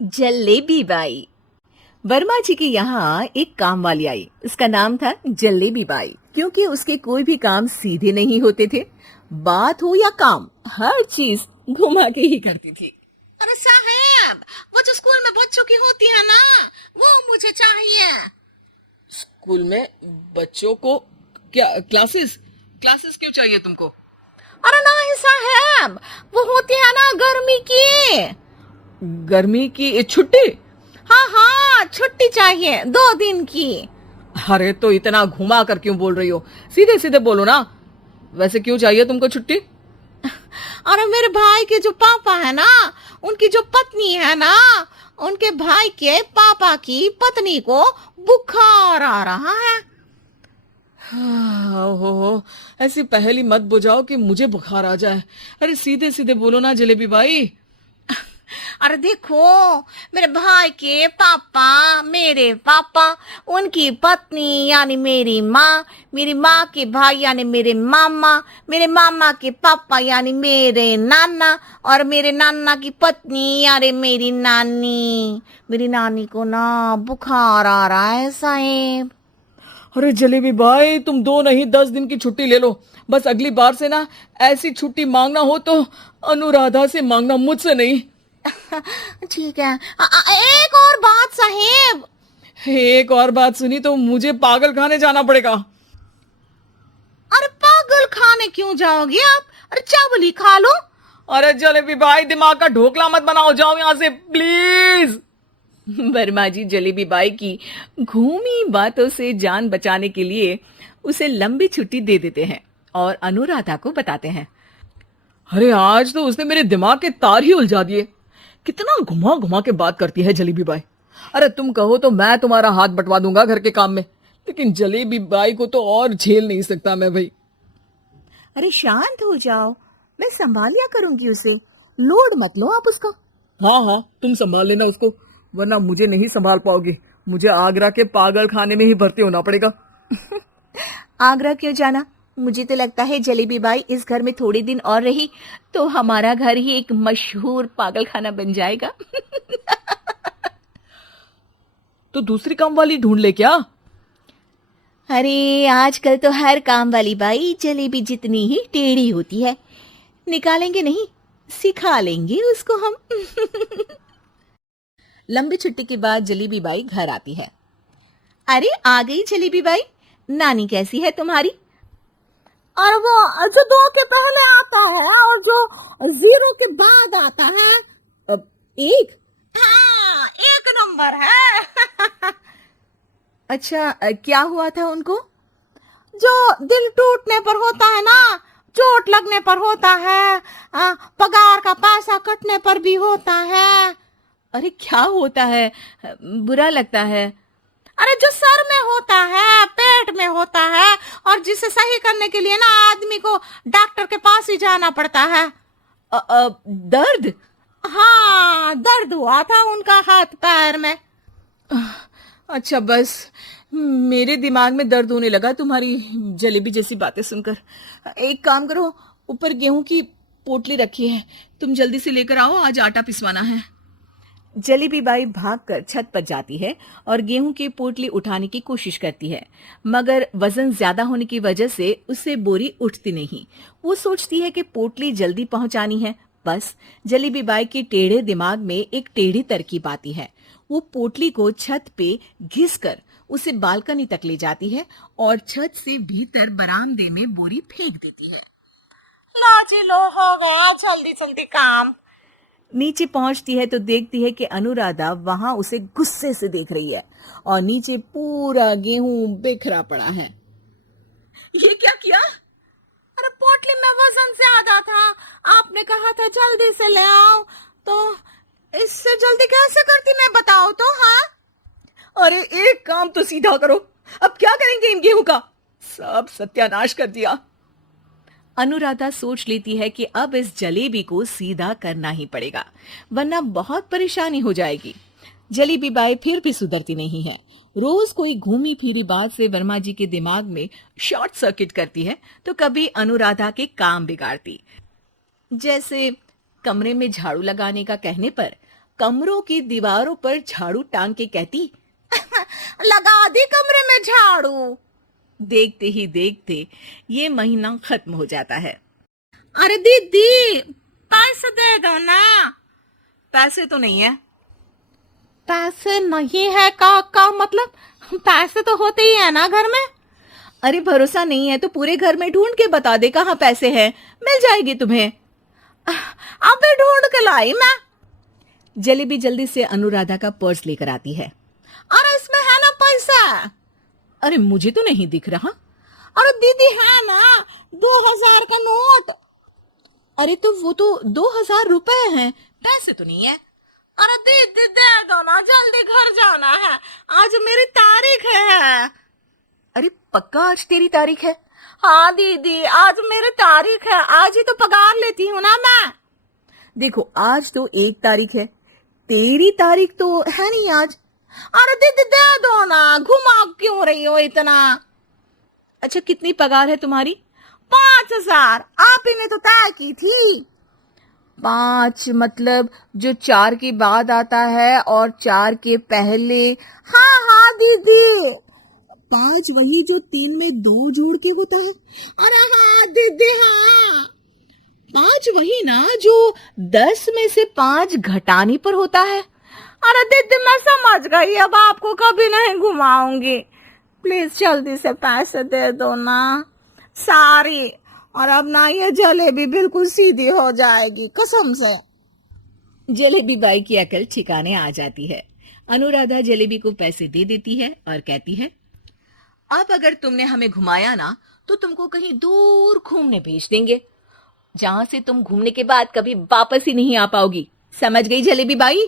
Jalebi by. Verma जी के यहाँ एक काम वाली आई। उसका नाम था जलेबी बाई, क्योंकि उसके कोई भी काम सीधे नहीं होते थे। बात हो या काम, हर चीज घुमा के ही करती थी। अरे साहब, वो जो स्कूल में बच्चों की होती है ना, वो मुझे चाहिए। स्कूल में बच्चों को क्या क्लासेस क्लासेस क्यों चाहिए तुमको? अरे नहीं साहब, वो होती है ना गर्मी की। गर्मी की छुट्टी? हाँ हाँ, छुट्टी चाहिए 2 दिन की। अरे तो इतना घुमा कर क्यों बोल रही हो? सीधे सीधे बोलो ना। वैसे क्यों चाहिए तुमको छुट्टी? अरे मेरे भाई के जो पापा है ना, उनकी जो पत्नी है ना, उनके भाई के पापा की पत्नी को बुखार आ रहा है। ओहो, ऐसी पहेली मत बुझाओ कि मुझे बुखार आ जाए। अरे सीधे सीधे बोलो ना जलेबी बाई। अरे देखो, मेरे भाई के पापा, मेरे पापा, उनकी पत्नी यानी मेरी माँ के भाई यानी मेरे मामा के पापा यानी मेरे नाना, और मेरे नाना की पत्नी यानी मेरी नानी को ना बुखार आ रहा है साहेब। अरे जलेबी भाई, तुम 2 नहीं 10 दिन की छुट्टी ले लो। बस अगली बार से ना ऐसी छुट्टी मांगना हो तो अनुराधा से मांगना, मुझसे नहीं। ठीक है। एक और बात साहेब। एक और बात सुनी तो मुझे पागल खाने जाना पड़ेगा। अरे पागल खाने क्यों जाओगे आप? अरे चावल ही खा लो। अरे जलेबी भाई, दिमाग का ढोकला मत बनाओ, जाओ यहाँ से प्लीज। वर्मा जी जलेबी बाई की घूमी बातों से जान बचाने के लिए उसे लंबी छुट्टी दे देते हैं और अनुराधा को बताते हैं। अरे आज तो उसने मेरे दिमाग के तार ही उलझा दिए। कितना घुमा घुमा के बात करती है जलेबी बाई। अरे तुम कहो तो मैं तुम्हारा हाथ बंटवा दूंगा घर के काम में, लेकिन जलेबी बाई को तो और झेल नहीं सकता मैं भाई। अरे शांत हो जाओ, मैं संभाल लिया करूंगी उसे, लोड मत लो आप उसका। हाँ हाँ, तुम संभाल लेना उसको, वरना मुझे नहीं संभाल पाओगी। मुझे आगरा के पागल खाने में ही भर्ती होना पड़ेगा। आगरा क्यों जाना? मुझे तो लगता है जलेबी बाई इस घर में थोड़े दिन और रही तो हमारा घर ही एक मशहूर पागल खाना बन जाएगा। तो दूसरी काम वाली ढूंढ ले क्या? अरे आजकल तो हर काम वाली बाई जलेबी जितनी ही टेढ़ी होती है। निकालेंगे नहीं, सिखा लेंगे उसको हम। लंबी छुट्टी के बाद जलेबी बाई घर आती है। अरे आ गई जलेबी बाई, नानी कैसी है तुम्हारी? और वो जो 2 के पहले आता है और जो 0 के बाद आता है। अब एक? हाँ, 1 नंबर है। अच्छा, क्या हुआ था उनको? जो दिल टूटने पर होता है ना, चोट लगने पर होता है, पगार का पैसा कटने पर भी होता है। अरे क्या होता है? बुरा लगता है। अरे जो सर में होता है, पेट में होता है, और जिसे सही करने के लिए ना आदमी को डॉक्टर के पास ही जाना पड़ता है। दर्द? हाँ, दर्द हुआ था उनका हाथ पैर में। अच्छा बस, मेरे दिमाग में दर्द होने लगा तुम्हारी जलेबी जैसी बातें सुनकर। एक काम करो, ऊपर गेहूं की पोटली रखी है, तुम जल्दी से लेकर आओ, आज आटा पिसवाना है। जलेबी बाई भागकर छत पर जाती है और गेहूं की पोटली उठाने की कोशिश करती है, मगर वजन ज्यादा होने की वजह से उससे बोरी उठती नहीं। वो सोचती है कि पोटली जल्दी पहुंचानी है। बस जलेबी बाई के टेढ़े दिमाग में एक टेढ़ी तरकीब आती है। वो पोटली को छत पे घिसकर उसे बालकनी तक ले जाती है और छत से भीतर बरामदे में बोरी फेंक देती है। लो जी लो, हो गया जल्दी जल्दी काम। नीचे पहुंचती है तो देखती है कि अनुराधा वहां उसे गुस्से से देख रही है और नीचे पूरा गेहूं बिखरा पड़ा है। ये क्या किया? अरे पोटली में वजन ज्यादा था, आपने कहा था जल्दी से ले आओ, तो इससे जल्दी कैसे करती मैं बताओ तो। हाँ, अरे एक काम तो सीधा करो, अब क्या करेंगे इन गेहूं का? सब सत्यानाश कर दिया। अनुराधा सोच लेती है कि अब इस जलेबी को सीधा करना ही पड़ेगा, वरना बहुत परेशानी हो जाएगी। जलेबी बाई फिर भी सुधरती नहीं है। रोज कोई घूमी फिरी बात से वर्मा जी के दिमाग में शॉर्ट सर्किट करती है तो कभी अनुराधा के काम बिगाड़ती। जैसे कमरे में झाड़ू लगाने का कहने पर कमरों की दीवारों पर झाड़ू टांग के कहती, लगा दी कमरे में झाड़ू। देखते ही देखते ये महीना खत्म हो जाता है। अरे दीदी पैसे दे दो ना। पैसे तो नहीं है। पैसे नहीं है का मतलब पैसे तो होते ही है ना घर में। अरे भरोसा नहीं है तो पूरे घर में ढूंढ के बता दे कहाँ पैसे हैं, मिल जाएगी तुम्हें। अबे ढूंढ के लाई मैं। जलेबी जल्दी से अनुराधा का पर्स लेकर आती है। अरे इसमें है ना पैसा। अरे मुझे तो नहीं दिख रहा। अरे दीदी है ना 2000 का नोट। अरे तो वो तो 2000 रुपए हैं, पैसे तो नहीं है। अरे दीदी दे दो ना, जल्दी घर जाना है, आज मेरी तारीख है। अरे पक्का आज तेरी तारीख है? हाँ दीदी आज मेरी तारीख है, आज ही तो पगार लेती हूँ ना मैं। देखो आज तो 1 तारीख है, तेरी तारीख तो है नहीं आज। अरे दीदी दे दो ना, घुमा क्यों रही हो इतना। अच्छा कितनी पगार है तुम्हारी? 5000 आप ही ने तो तय की थी। 5 मतलब जो 4 के बाद आता है और 4 के पहले। हाँ हाँ दीदी। 5 वही जो 3 में 2 जोड़ के होता है। अरे हाँ दीदी हाँ। 5 वही ना जो 10 में से 5 घटाने पर होता है। अरे दीदी मैं समझ गई, अब आपको कभी नहीं घुमाऊंगी। प्लीज जल्दी से पैसे दे दो ना, सारी। और अब ना ये जलेबी बिल्कुल सीधी हो जाएगी कसम से। जलेबी बाई की अकल ठिकाने आ जाती है। अनुराधा जलेबी को पैसे दे देती है और कहती है, अब अगर तुमने हमें घुमाया ना तो तुमको कहीं दूर घूमने भेज देंगे, जहां से तुम घूमने के बाद कभी वापस ही नहीं आ पाओगी। समझ गई जलेबी बाई?